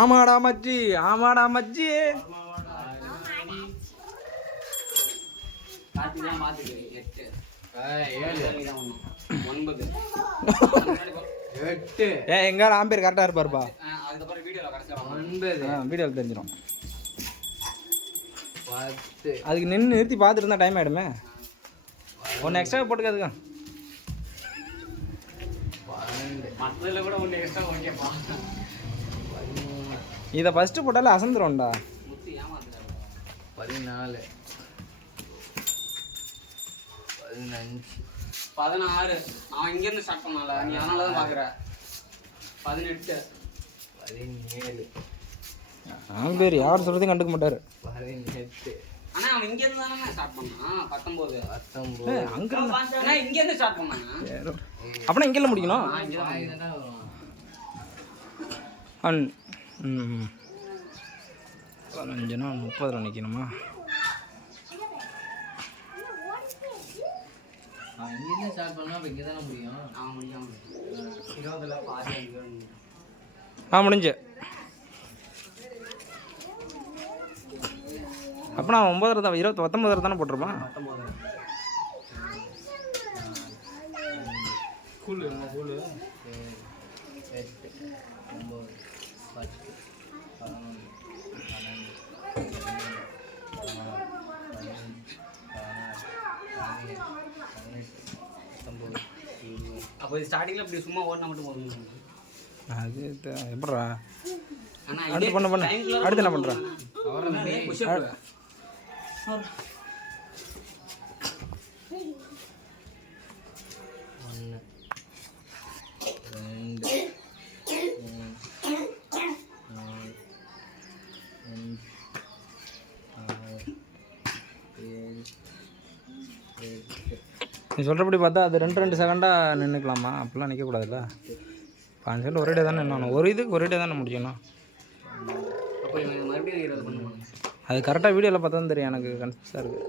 ஆமாடா மச்சி, ஆமாடா மச்சி. எங்க ஆம்பேர் கரெக்டா இருப்பாருப்பா. வீடியோவில் தெரிஞ்சிடும். அதுக்கு நிறுத்தி பார்த்துட்டு இருந்தா டைம் ஆகிடுமே. ஒன்று எக்ஸ்ட்ரா போட்டுக்காதுக்கா. இதை ஃபஸ்ட்டு போட்டாலே அசந்துரும்டா. 14 15 16. அவன் இங்கேருந்து ஸ்டார்ட் பண்ணால, நீ அதனால தான் பார்க்குற. 18 17. ஆம்பேர் யார் சொல்கிறதையும் கண்டுக்க மாட்டார். 18. ஆனால் அவன் இங்கேருந்து தானே ஸ்டார்ட் பண்ணான். 19 அங்கே இங்கேருந்து ஸ்டார்ட் பண்ணாங்க. அப்படின்னா இங்கெல்லாம் முடிக்கணும். 15னா 30 நிற்கணுமா? இங்கேருந்து ஸ்டார்ட் பண்ணால் அப்போ இங்கே தானே முடியும். முடியும். 20ல் பாதி முடிஞ்சு. அப்போ நான் 9 தான் 19 தானே போட்டிருப்பான். 19 கூழு 8 9 10 அப்போ ஸ்டார்டிங்கில் இப்படி சும்மா ஓடினா மட்டும் போதும். அது எப்படா அடுத்து பண்ண அடுத்து என்ன பண்ணுறேன்? நீ சொல்கிறபடி பார்த்தா அது 2 செகண்டாக நின்றுக்கலாமா? அப்படிலாம் நிற்கக்கூடாதுல்ல. 5 செகண்ட் ஒரே டே தானே நின்னணும். ஒரு இதுக்கு ஒரே டே தானே முடிக்கணும். அது கரெக்டாக வீடியோவில் பார்த்தா தான் தெரியும். எனக்கு கன்ஃபியூஸாக இருக்குது.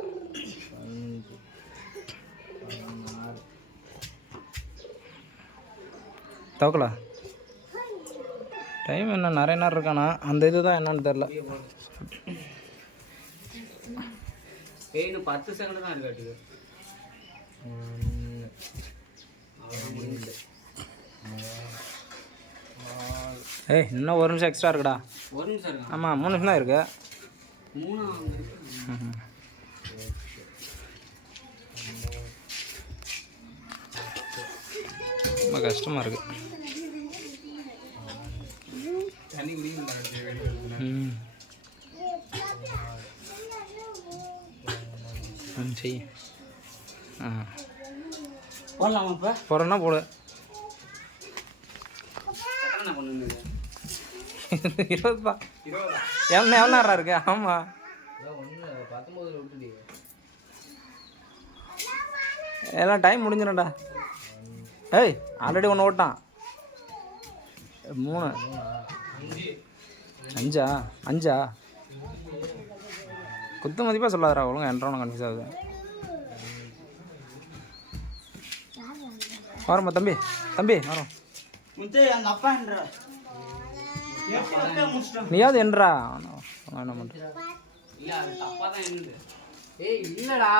தவக்கலா டைம் என்ன நிறைய நேரம் இருக்கானா? அந்த இது தான் என்னன்னு தெரில. 10 செகண்ட் தான் இருக்காட்டு. ஏய் இன்னும் 1 நிமிஷம் எக்ஸ்ட்ரா இருக்குடா. 1 நிமிஷம் இருக்கு. ஆமாம் 3 நிமிஷம் தான் இருக்கு. 3 ரொம்ப கஷ்டமாக இருக்குது. தண்ணி குடிக்க செய். போடலாமா? இப்போ போகிறேன்னா போடு. 20 தான். எவ்வளோ நேரம் இருக்கு? ஆமாம் 19 விட்டுடி. எல்லாம் டைம் முடிஞ்சிடும்டா. ஏய் ஆல்ரெடி 1 ஓட்டான். 3 5 குத்து மதிப்பாக சொல்லாதரா. ஒழுங்காக என்றவனும் கன்ஃபியூஸ் ஆகுது. வரோம்மா தம்பி வரோம். நீயாவது என்றா என்ன பண்ணுற? இல்லடா.